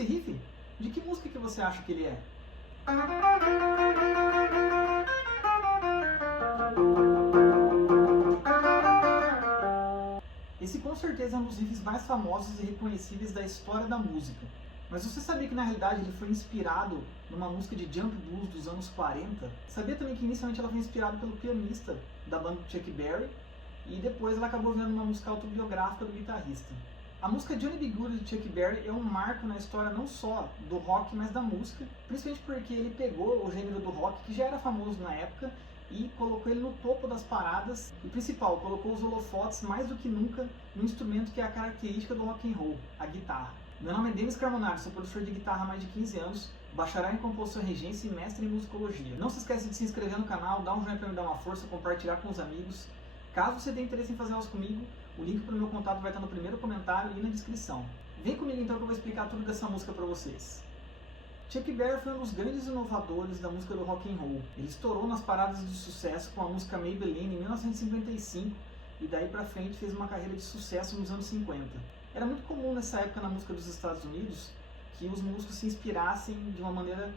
esse riff? De que música que você acha que ele é? Esse com certeza é um dos riffs mais famosos e reconhecíveis da história da música. Mas você sabia que na realidade ele foi inspirado numa música de jump blues dos anos 40? Sabia também que inicialmente ela foi inspirada pelo pianista da banda Chuck Berry e depois ela acabou virando uma música autobiográfica do guitarrista. A música Johnny B. Good de Chuck Berry é um marco na história não só do rock, mas da música, principalmente porque ele pegou o gênero do rock, que já era famoso na época, e colocou ele no topo das paradas, e o principal, colocou os holofotes mais do que nunca no instrumento que é a característica do rock and roll, a guitarra. Meu nome é Denis Carmonari, sou professor de guitarra há mais de 15 anos, bacharel em composição e regência e mestre em musicologia. Não se esqueça de se inscrever no canal, dar um joinha para me dar uma força, compartilhar com os amigos. Caso você tenha interesse em fazer aulas comigo, o link para o meu contato vai estar no primeiro comentário e na descrição. Vem comigo então que eu vou explicar tudo dessa música para vocês. Chuck Berry foi um dos grandes inovadores da música do rock and roll. Ele estourou nas paradas de sucesso com a música Maybelline em 1955 e daí pra frente fez uma carreira de sucesso nos anos 50. Era muito comum nessa época na música dos Estados Unidos que os músicos se inspirassem de uma maneira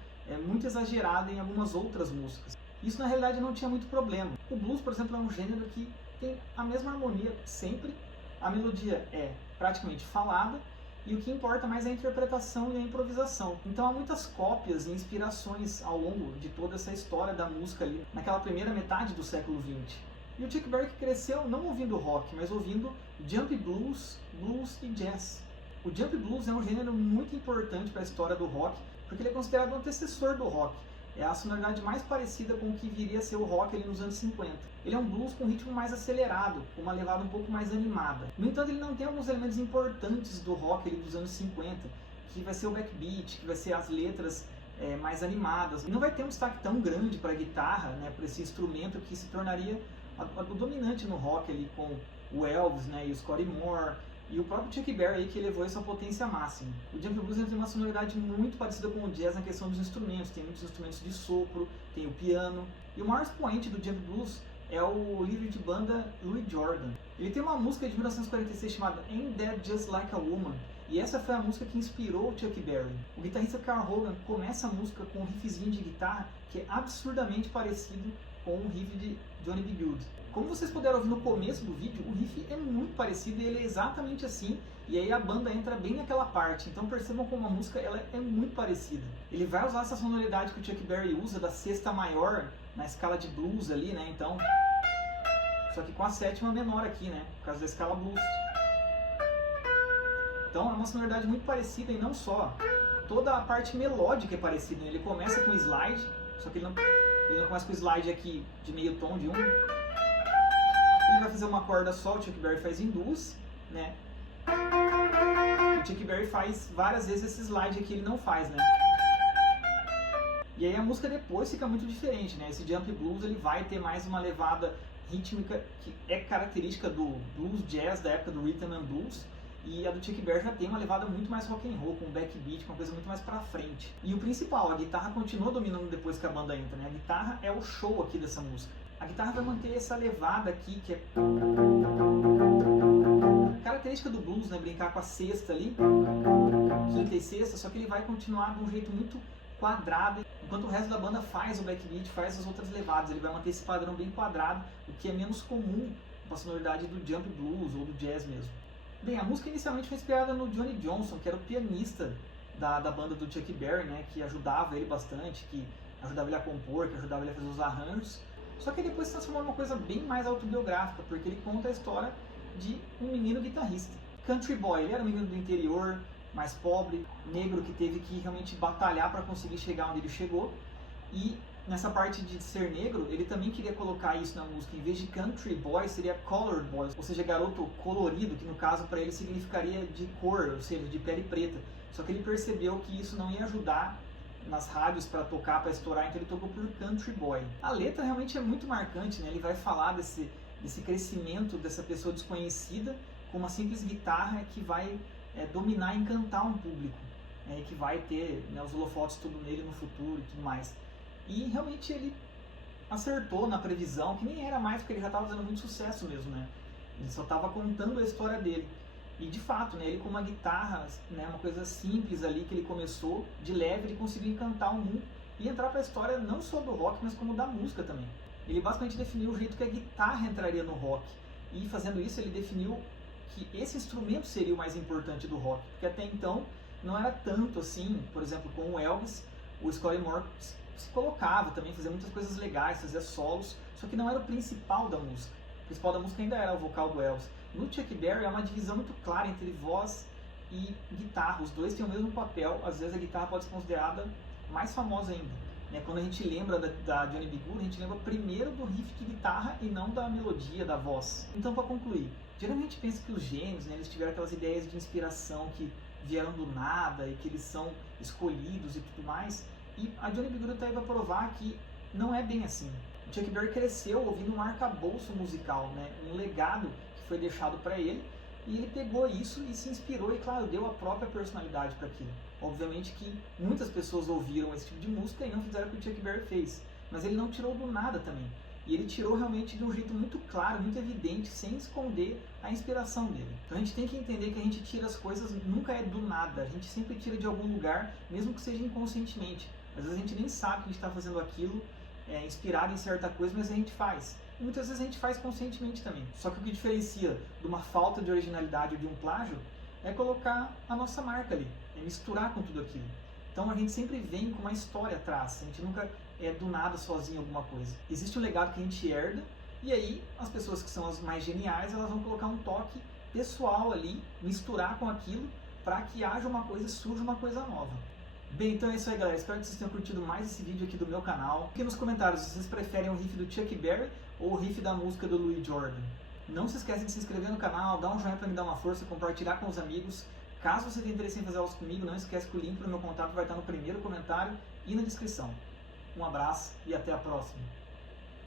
muito exagerada em algumas outras músicas. Isso na realidade não tinha muito problema. O blues, por exemplo, é um gênero que tem a mesma harmonia sempre, a melodia é praticamente falada, e o que importa mais é a interpretação e a improvisação. Então há muitas cópias e inspirações ao longo de toda essa história da música ali, naquela primeira metade do século XX. E o Chuck Berry cresceu não ouvindo rock, mas ouvindo jump blues, blues e jazz. O jump blues é um gênero muito importante para a história do rock, porque ele é considerado o antecessor do rock. É a sonoridade mais parecida com o que viria a ser o rock ali nos anos 50. Ele é um blues com um ritmo mais acelerado, com uma levada um pouco mais animada. No entanto, ele não tem alguns elementos importantes do rock ali dos anos 50, que vai ser o backbeat, que vai ser as letras mais animadas. E não vai ter um destaque tão grande para a guitarra, né, para esse instrumento que se tornaria o dominante no rock ali com o Elvis, né, e o Scotty Moore, e o próprio Chuck Berry que elevou essa potência máxima. O jump blues tem uma sonoridade muito parecida com o jazz na questão dos instrumentos. Tem muitos instrumentos de sopro, tem o piano. E o maior expoente do jump blues é o líder de banda Louis Jordan. Ele tem uma música de 1946 chamada Ain't That Just Like a Woman, e essa foi a música que inspirou o Chuck Berry. O guitarrista Carl Hogan começa a música com um riffzinho de guitarra que é absurdamente parecido com o riff de Johnny B. Good. Como vocês puderam ouvir no começo do vídeo, o riff é muito parecido e ele é exatamente assim, e aí a banda entra bem naquela parte, então percebam como a música ela é muito parecida. Ele vai usar essa sonoridade que o Chuck Berry usa da sexta maior na escala de blues ali, né, então... Só que com a sétima menor aqui, né, por causa da escala blues. Então é uma sonoridade muito parecida e não só. Toda a parte melódica é parecida, né? Ele começa com slide, só que ele não começa com slide aqui de meio tom de um. Ele vai fazer uma corda só, o Chuck Berry faz em duas, né? O Chuck Berry faz várias vezes esse slide aqui, ele não faz, né? E aí a música depois fica muito diferente, né? Esse jump blues ele vai ter mais uma levada rítmica que é característica do blues jazz da época do rhythm and blues. E a do Chuck Berry já tem uma levada muito mais rock and roll, com backbeat, com uma coisa muito mais pra frente. E o principal, a guitarra continua dominando depois que a banda entra, né? A guitarra é o show aqui dessa música. A guitarra vai manter essa levada aqui, que é característica do blues, né? Brincar com a sexta ali, quinta e sexta, só que ele vai continuar de um jeito muito quadrado, enquanto o resto da banda faz o backbeat, faz as outras levadas. Ele vai manter esse padrão bem quadrado, o que é menos comum com a sonoridade do jump blues ou do jazz mesmo. Bem, a música inicialmente foi inspirada no Johnny Johnson, que era o pianista da banda do Chuck Berry, né, que ajudava ele bastante, que ajudava ele a compor, que ajudava ele a fazer os arranjos. Só que depois se transformou em uma coisa bem mais autobiográfica, porque ele conta a história de um menino guitarrista. Country boy, ele era um menino do interior, mais pobre, negro, que teve que realmente batalhar para conseguir chegar onde ele chegou. E nessa parte de ser negro, ele também queria colocar isso na música. Em vez de country boy, seria colored boy, ou seja, garoto colorido, que no caso para ele significaria de cor, ou seja, de pele preta. Só que ele percebeu que isso não ia ajudar nas rádios para tocar, para estourar, então ele tocou por country boy. A letra realmente é muito marcante, né? Ele vai falar desse crescimento dessa pessoa desconhecida com uma simples guitarra que vai dominar e encantar um público, né? Que vai ter, né, os holofotes tudo nele no futuro e tudo mais. E realmente ele acertou na previsão, que nem era mais, porque ele já estava fazendo muito sucesso mesmo, né? Ele só estava contando a história dele. E de fato, né, ele com uma guitarra, né, uma coisa simples ali que ele começou, de leve, ele conseguiu encantar o mundo e entrar para a história não só do rock, mas como da música também. Ele basicamente definiu o jeito que a guitarra entraria no rock. E fazendo isso, ele definiu que esse instrumento seria o mais importante do rock. Porque até então, não era tanto assim, por exemplo, com o Elvis, o Scotty Moore se colocava também, fazia muitas coisas legais, fazia solos, só que não era o principal da música. O principal da música ainda era o vocal do Elvis. No Chuck Berry é uma divisão muito clara entre voz e guitarra. Os dois têm o mesmo papel, às vezes a guitarra pode ser considerada mais famosa ainda. Quando a gente lembra da Johnny B. Goode, a gente lembra primeiro do riff de guitarra e não da melodia, da voz. Então, para concluir, geralmente a gente pensa que os gênios, né, eles tiveram aquelas ideias de inspiração que vieram do nada e que eles são escolhidos e tudo mais. E a Johnny B. Goode está aí para provar que não é bem assim. O Chuck Berry cresceu ouvindo um arcabouço musical, né, um legado que foi deixado para ele, e ele pegou isso e se inspirou e, claro, deu a própria personalidade para aquilo. Obviamente que muitas pessoas ouviram esse tipo de música e não fizeram o que o Chuck Berry fez, mas ele não tirou do nada também. E ele tirou realmente de um jeito muito claro, muito evidente, sem esconder a inspiração dele. Então a gente tem que entender que a gente tira as coisas, nunca é do nada, a gente sempre tira de algum lugar, mesmo que seja inconscientemente. Às vezes a gente nem sabe que a gente está fazendo aquilo, inspirado em certa coisa, mas a gente faz. E muitas vezes a gente faz conscientemente também. Só que o que diferencia de uma falta de originalidade ou de um plágio é colocar a nossa marca ali, é misturar com tudo aquilo. Então a gente sempre vem com uma história atrás, a gente nunca é do nada sozinho alguma coisa. Existe um legado que a gente herda, e aí as pessoas que são as mais geniais, elas vão colocar um toque pessoal ali, misturar com aquilo, para que haja uma coisa, surja uma coisa nova. Bem, então é isso aí, galera. Espero que vocês tenham curtido mais esse vídeo aqui do meu canal. Aqui nos comentários se vocês preferem o riff do Chuck Berry ou o riff da música do Louis Jordan. Não se esqueça de se inscrever no canal, dar um joinha para me dar uma força, compartilhar com os amigos. Caso você tenha interesse em fazer aulas comigo, não esquece que o link para o meu contato vai estar no primeiro comentário e na descrição. Um abraço e até a próxima!